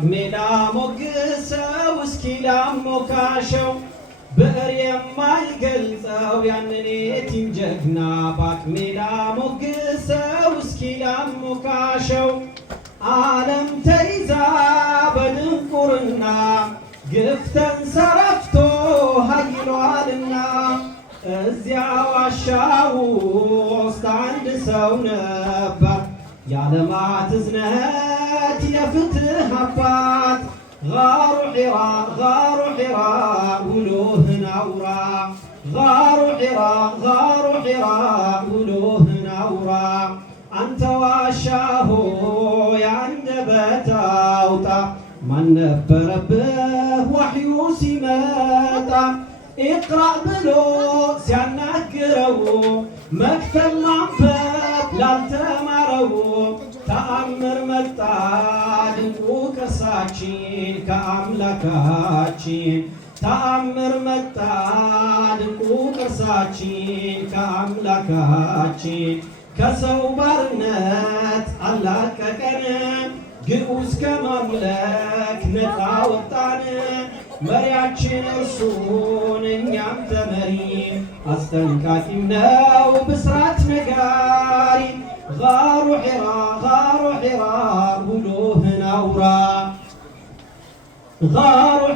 ባቅሜዳ ሞግሰው እስኪ ላሞካሸው ብዕር የማይገልጸው ያንን የቲም ጀግና ባቅሜዳ ሞግሰው እስኪ ላሞካሸው ዓለም ተይዛ በድንቁርና ግፍ ተንሰራፍቶ ኃይሏልና እዚያ ዋሻው ውስጥ አንድ ሰው ነበር የዓለማት እዝነት የፍትህ አባት غار حراء ولوهن أورا غار حراء ولوهن أورا أنت واشاه يعندبت أوطا من نبربه وحيو سماتا اقرأ بلو سينكرو مكتب منبب لالتمرو ተአምር መጣ ድንቁ ቅርሳችን ከአምላካችን ተአምር መጣ ድንቁ ቅርሳችን ከአምላካችን ከሰው ባርነት አላቀቀን ግዑዝ ከማምለክ ነፃ ወጣን መሪያችን እርሱን እኛም ተመሪ አስጠንቃቂም ነው ብስራት ነጋሪ غار حراء ولوهن أورا غار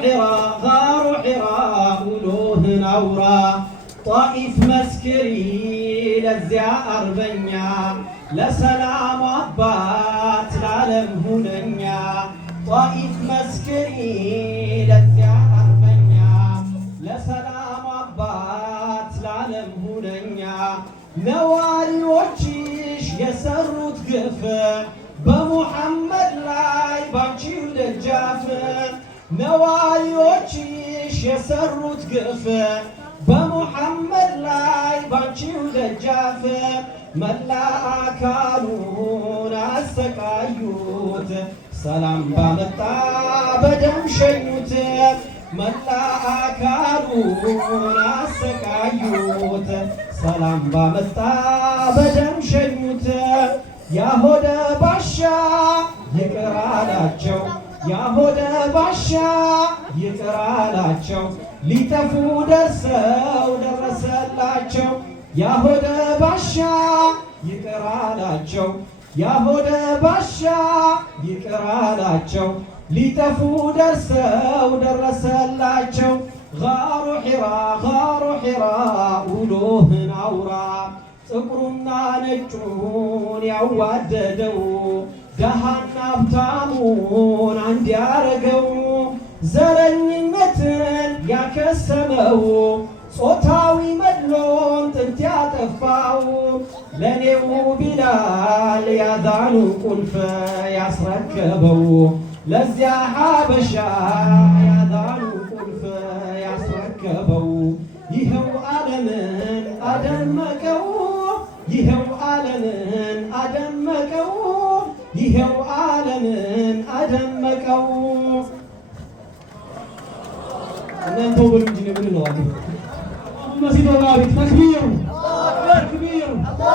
حراء ولوهن أورا طائف مسكري لزيا أربنيا لسلام أبات العالم هننيا طائف مسكري لزيا أربنيا لسلام أبات العالم هننيا نواري وجيش يسرت قف بمحمد لاي بانشي ودجاف نواري وجيش يسرت قف بمحمد لاي بانشي ودجاف ملا أكالون السكايوت سلام بامتا بدم شيوت ملا أكالون السكايوت ሰላም ባመጣ በደም ሸኙት ያሆደ ባሻ ይቅር አላቸው ያሆደ ባሻ ይቅር አላቸው ሊጠፉ ደርሰው ደረሰላቸው ያሆደ ባሻ ይቅር አላቸው ያሆደ ባሻ ይቅር አላቸው ሊጠፉ ደርሰው ደረሰላቸው غار حراء ولوهن أورا ጥቁሩና ነጩን ያዋደደው ደሃና ሀብታሙን አንድ ያረገው ዘረኝነትን ያከሰመው ጾታዊ መድሎን ጥንት ያጠፋው ለኔው ቢላል ያዛኑ ቁልፍ ያስረከበው ለዚያ ሀበሻ ያዛኑ ቁልፍ ያስረከበው ይኸው ዓለምን አደመቀው ይኸው ዓለምን አደመቀው ይኸው ዓለምን አደመቀው እናንተ ወንጅ ነው ብለው ነው መስጊድ ወላሂ ተክቢር